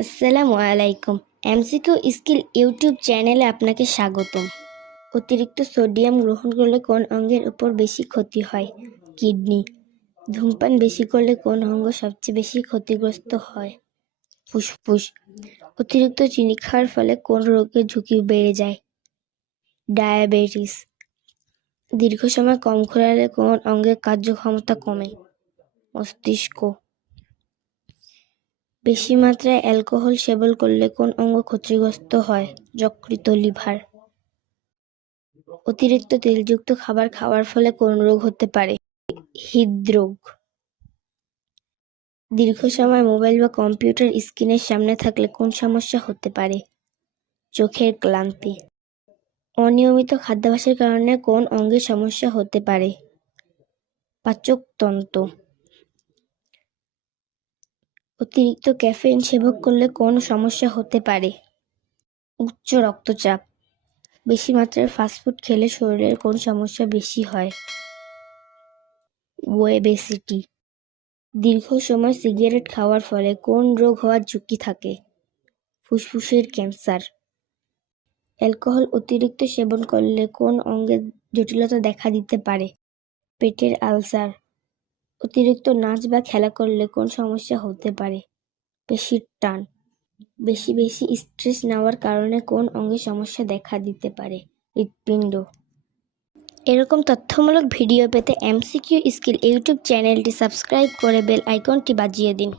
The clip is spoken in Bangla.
আসসালামু আলাইকুম। এমসিকিউ স্কিল ইউটিউব চ্যানেলে আপনাকে স্বাগতম। অতিরিক্ত সোডিয়াম গ্রহণ করলে কোন অঙ্গের উপর বেশি ক্ষতি হয়? কিডনি। ধূমপান বেশি করলে কোন অঙ্গ সবচেয়ে বেশি ক্ষতিগ্রস্ত হয়? ফুসফুস। অতিরিক্ত চিনি খাওয়ার ফলে কোন রোগের ঝুঁকি বেড়ে যায়? ডায়াবেটিস। দীর্ঘ সময় কম ঘোরালে কোন অঙ্গের কার্যক্ষমতা কমে? মস্তিষ্ক। বেশি মাত্রায় অ্যালকোহল সেবন করলে কোন অঙ্গ ক্ষতিগ্রস্ত হয়? যকৃৎ, লিভার। অতিরিক্ত তেলযুক্ত খাবার খাওয়ার ফলে কোন রোগ হতে পারে? হৃদরোগ। দীর্ঘ সময় মোবাইল বা কম্পিউটার স্ক্রিনের সামনে থাকলে কোন সমস্যা হতে পারে? চোখের ক্লান্তি। অনিয়মিত খাদ্যাভ্যাসের কারণে কোন অঙ্গের সমস্যা হতে পারে? পাচকতন্ত্র। অতিরিক্ত ক্যাফেইন সেবন করলে কোন সমস্যা হতে পারে? উচ্চ রক্তচাপ। বেশি মাত্রায় ফাস্টফুড খেলে শরীরের কোন সমস্যা বেশি হয়? ওবেসিটি। দীর্ঘ সময় সিগারেট খাওয়ার ফলে কোন রোগ হওয়ার ঝুঁকি থাকে? ফুসফুসের ক্যান্সার। অ্যালকোহল অতিরিক্ত সেবন করলে কোন অঙ্গের জটিলতা দেখা দিতে পারে? পেটের আলসার। অতিরিক্ত নাচ বা খেলা করলে কোন সমস্যা হতে পারে? পেশির টান। বেশি স্ট্রেস নেওয়ার কারণে কোন অঙ্গে সমস্যা দেখা দিতে পারে? হৃৎপিণ্ড। এরকম তথ্যমূলক ভিডিও পেতে এমসিকিউ স্কিল ইউটিউব চ্যানেলটি সাবস্ক্রাইব করে বেল আইকনটি বাজিয়ে দিন।